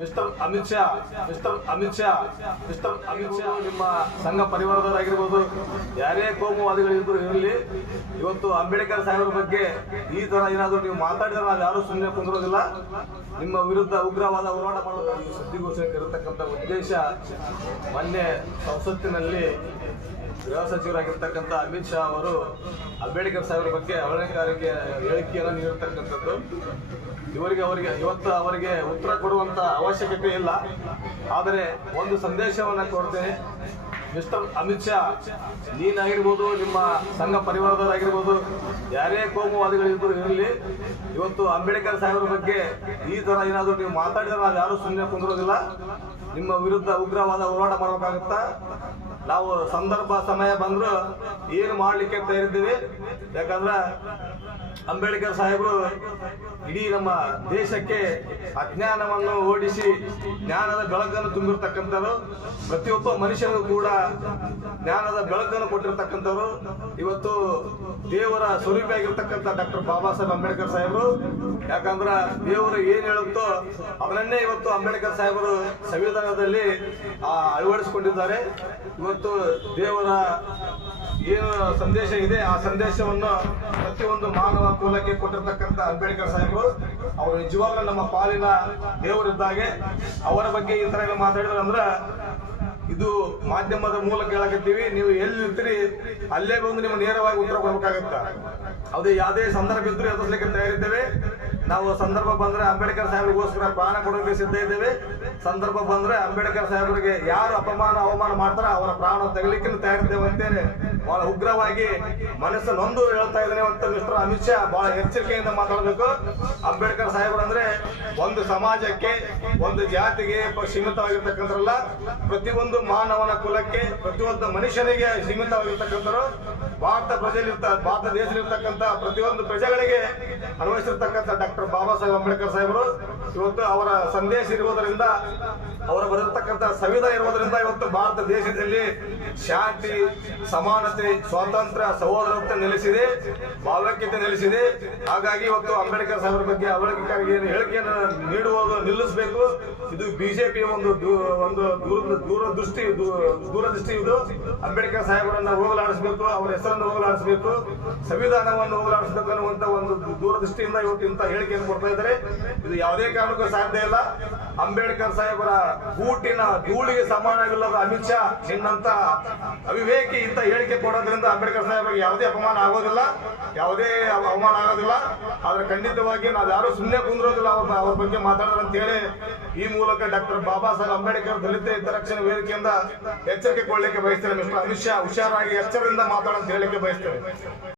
Mister Amit Shah ನಿಮ್ಮ ಸಂಘ ಪರಿವಾರದವರಾಗಿರ್ಬೋದು, ಯಾರೇ ಕೋಮುವಾದಿಗಳಿದ್ರು ಇರಲಿ, ಇವತ್ತು ಅಂಬೇಡ್ಕರ್ ಸಾಹೇಬರ ಬಗ್ಗೆ ಈ ತರ ಏನಾದರೂ ನೀವು ಮಾತಾಡಿದ್ರೆ ನಾವು ಯಾರು ಸುಮ್ಮನೆ ಕುಂದಿರೋದಿಲ್ಲ. ನಿಮ್ಮ ವಿರುದ್ಧ ಉಗ್ರವಾದ ಹೋರಾಟ ಮಾಡೋದಕ್ಕೆ ಸುದ್ದಿಗೋಷ್ಠಿ ಕರೆತಕ್ಕಂಥ ಉದ್ದೇಶ, ಮೊನ್ನೆ ಸಂಸತ್ತಿನಲ್ಲಿ ಗೃಹ ಸಚಿವರಾಗಿರ್ತಕ್ಕಂಥ ಅಮಿತ್ ಶಾ ಅವರು ಅಂಬೇಡ್ಕರ್ ಸಾಹೇಬರ ಬಗ್ಗೆ ಅವಹೇಳನಕಾರಿಕೆ ಹೇಳಿಕೆಯನ್ನು ನೀಡಿರ್ತಕ್ಕಂಥದ್ದು. ಇವತ್ತು ಅವರಿಗೆ ಉತ್ತರ ಕೊಡುವಂತ ಅವಶ್ಯಕತೆ ಇಲ್ಲ. ಆದರೆ ಒಂದು ಸಂದೇಶವನ್ನು ಕೊಡ್ತೇನೆ. ಮಿಸ್ಟರ್ ಅಮಿತ್ ಶಾ, ನೀನಾಗಿರ್ಬೋದು, ನಿಮ್ಮ ಸಂಘ ಪರಿವಾರದವರಾಗಿರ್ಬೋದು, ಯಾರೇ ಕೋಮುವಾದಿಗಳಿದ್ರು ಇರಲಿ, ಇವತ್ತು ಅಂಬೇಡ್ಕರ್ ಸಾಹೇಬರ ಬಗ್ಗೆ ಈ ತರ ಏನಾದರೂ ನೀವು ಮಾತಾಡಿದ್ರೆ ನಾವು ಯಾರು ಸುಮ್ಮನೆ ಕುಂದಿರೋದಿಲ್ಲ. ನಿಮ್ಮ ವಿರುದ್ಧ ಉಗ್ರವಾದ ಹೋರಾಟ ಮಾಡಬೇಕಾಗುತ್ತಾ. ನಾವು ಸಂದರ್ಭ ಸಮಯ ಬಂದ್ರು ಏನು ಮಾಡ್ಲಿಕ್ಕೆ ತಯಾರಿದ್ದೀವಿ. ಯಾಕಂದ್ರೆ ಅಂಬೇಡ್ಕರ್ ಸಾಹೇಬರು ಇಡೀ ನಮ್ಮ ದೇಶಕ್ಕೆ ಅಜ್ಞಾನವನ್ನು ಓಡಿಸಿ ಜ್ಞಾನದ ಬೆಳಕನ್ನು ತುಂಬಿರ್ತಕ್ಕಂಥವ್ರು. ಪ್ರತಿಯೊಬ್ಬ ಮನುಷ್ಯನಿಗೂ ಕೂಡ ಜ್ಞಾನದ ಬೆಳಕನ್ನು ಕೊಟ್ಟಿರ್ತಕ್ಕಂಥವ್ರು. ಇವತ್ತು ದೇವರ ಸ್ವರೂಪ ಆಗಿರ್ತಕ್ಕಂಥ ಡಾಕ್ಟರ್ ಬಾಬಾ ಸಾಹೇಬ್ ಅಂಬೇಡ್ಕರ್ ಸಾಹೇಬರು. ಯಾಕಂದ್ರೆ ದೇವರು ಏನ್ ಹೇಳುತ್ತೋ ಅದನ್ನೇ ಇವತ್ತು ಅಂಬೇಡ್ಕರ್ ಸಾಹೇಬರು ಸಂವಿಧಾನದಲ್ಲಿ ಅಳವಡಿಸಿಕೊಂಡಿದ್ದಾರೆ. ಇವತ್ತು ದೇವರ ಏನು ಸಂದೇಶ ಇದೆ, ಆ ಸಂದೇಶವನ್ನು ಪ್ರತಿಯೊಂದು ಮಾನವ ಕುಲಕ್ಕೆ ಕೊಟ್ಟಿರ್ತಕ್ಕಂಥ ಅಂಬೇಡ್ಕರ್ ಸಾಹೇಬರು ಅವರು ನಿಜವಾಗ್ಲೂ ನಮ್ಮ ಪಾಲಿನ ದೇವರಿದ್ದಾಗೆ. ಅವರ ಬಗ್ಗೆ ಈ ತರ ಮಾತಾಡಿದ್ರೆ ಅಂದ್ರೆ ಇದು ಮಾಧ್ಯಮದ ಮೂಲಕ ಹೇಳಕತ್ತೀವಿ. ನೀವು ಎಲ್ಲಿರ್ತೀರಿ ಅಲ್ಲೇ ಬಂದು ನೀವು ನೇರವಾಗಿ ಉತ್ತರ ಕೊಡಬೇಕಾಗತ್ತ. ಅದೇ ಯಾವುದೇ ಸಂದರ್ಭ ಇದ್ರೂ ಎದುರಿಸಲಿಕ್ಕೆ ತಯಾರಿದ್ದೇವೆ. ನಾವು ಸಂದರ್ಭ ಬಂದ್ರೆ ಅಂಬೇಡ್ಕರ್ ಸಾಹೇಬ್ರಿಗೋಸ್ಕರ ಪ್ರಾಣ ಕೊಡೋಕೆ ಸಿದ್ಧ ಇದ್ದೇವೆ. ಸಂದರ್ಭ ಬಂದ್ರೆ ಅಂಬೇಡ್ಕರ್ ಸಾಹೇಬರಿಗೆ ಯಾರು ಅವಮಾನ ಮಾಡ್ತಾರ ಅವರ ಪ್ರಾಣ ತೆಗಲಿಕ್ಕೆ ತಯಾರಿದ್ದೇವೆ ಅಂತೇನೆ ಬಹಳ ಉಗ್ರವಾಗಿ ಮನಸ್ಸು ನೊಂದು ಹೇಳ್ತಾ ಇದ್ದೇನೆ ಅಂತ ಮಿಸ್ಟರ್ ಅಮಿತ್ ಶಾ ಬಹಳ ಎಚ್ಚರಿಕೆಯಿಂದ ಮಾತಾಡಬೇಕು. ಅಂಬೇಡ್ಕರ್ ಸಾಹೇಬರು ಅಂದ್ರೆ ಒಂದು ಸಮಾಜಕ್ಕೆ, ಒಂದು ಜಾತಿಗೆ ಸೀಮಿತವಾಗಿರ್ತಕ್ಕಂಥರಲ್ಲ, ಪ್ರತಿಯೊಂದು ಮಾನವನ ಕುಲಕ್ಕೆ, ಪ್ರತಿಯೊಂದು ಮನುಷ್ಯನಿಗೆ ಸೀಮಿತವಾಗಿರ್ತಕ್ಕಂಥರು. ಭಾರತ ದೇಶದಲ್ಲಿರ್ತಕ್ಕಂಥ ಪ್ರತಿಯೊಂದು ಪ್ರಜೆಗಳಿಗೆ ಅನ್ವಯಿಸಿರ್ತಕ್ಕಂಥ ಡಾಕ್ಟರ್ ಬಾಬಾ ಸಾಹೇಬ್ ಅಂಬೇಡ್ಕರ್ ಸಾಹೇಬರು ಇವತ್ತು ಅವರ ಸಂದೇಶ ಇರುವುದರಿಂದ, ಅವರು ಬರೆದಿರ್ತಕ್ಕಂಥ ಸಂವಿಧಾನ ಇರುವುದರಿಂದ ಇವತ್ತು ಭಾರತ ದೇಶದಲ್ಲಿ ಶಾಂತಿ, ಸಮಾನತೆ, ಸ್ವಾತಂತ್ರ್ಯ, ಸಹೋದರತ್ವ ನೆಲೆಸಿದೆ, ಭಾವೈಕ್ಯತೆ ನೆಲೆಸಿದೆ. ಹಾಗಾಗಿ ಇವತ್ತು ಅಂಬೇಡ್ಕರ್ ಸಾಹೇಬರ ಬಗ್ಗೆ ಅವಹೇಳನಕಾರಿ ಹೇಳಿಕೆಯನ್ನು ನೀಡುವುದು ನಿಲ್ಲಿಸಬೇಕು. ಇದು ಬಿಜೆಪಿಯ ಒಂದು ದೂರದೃಷ್ಟಿ ಇದು. ಅಂಬೇಡ್ಕರ್ ಸಾಹೇಬರನ್ನ ಹೋಗಲಾಡಿಸಬೇಕು, ಅವರ ಹೆಸರನ್ನು ಹೋಗಲಾಡಿಸಬೇಕು, ಸಂವಿಧಾನವನ್ನು ಹೋಗಲಾಡಿಸಬೇಕು ಅನ್ನುವಂತ ಒಂದು ದೂರದೃಷ್ಟಿಯಿಂದ ಇವತ್ತು ಇಂಥ ಹೇಳಿಕೆಯನ್ನು ಕೊಡ್ತಾ ಇದ್ದಾರೆ. ಇದು ಯಾವುದೇ ಕಾರಣಕ್ಕೂ ಸಾಧ್ಯ ಇಲ್ಲ. ಅಂಬೇಡ್ಕರ್ ಸಾಹೇಬರ ಗೂಟಿನ ಧೂಳಿಗೆ ಸಮಾನವಿಲ್ಲದ ಅಮಿತ್ ಶಾ ನಿನ್ನಂತ ಅವಿವೇಕಿ ಇಂಥ ಹೇಳಿಕೆ ಕೊಡೋದ್ರಿಂದ ಅಂಬೇಡ್ಕರ್ ಸಾಹೇಬರಿಗೆ ಯಾವುದೇ ಅವಮಾನ ಆಗೋದಿಲ್ಲ. ಆದ್ರೆ ಖಂಡಿತವಾಗಿ ನಾವು ಯಾರು ಸುಮ್ಮನೆ ಕುಂದಿರೋದಿಲ್ಲ ಅವ್ರ ಬಗ್ಗೆ ಮಾತಾಡೋದು ಅಂತ ಹೇಳಿ ಈ ಮೂಲಕ ಡಾಕ್ಟರ್ ಬಾಬಾ ಸಾಹೇಬ್ ಅಂಬೇಡ್ಕರ್ ದಲಿತ ಹಿತರಕ್ಷಣಾ ವೇದಿಕೆಯಿಂದ ಎಚ್ಚರಿಕೆ ಕೊಡ್ಲಿಕ್ಕೆ ಬಯಸ್ತೇನೆ. ಮಿಸ್ಟರ್ ಅಮಿತ್ ಶಾ, ಹುಷಾರಾಗಿ ಎಚ್ಚರದಿಂದ ಮಾತಾಡೋಂತ ಹೇಳಿಕೆ ಬಯಸ್ತೇನೆ.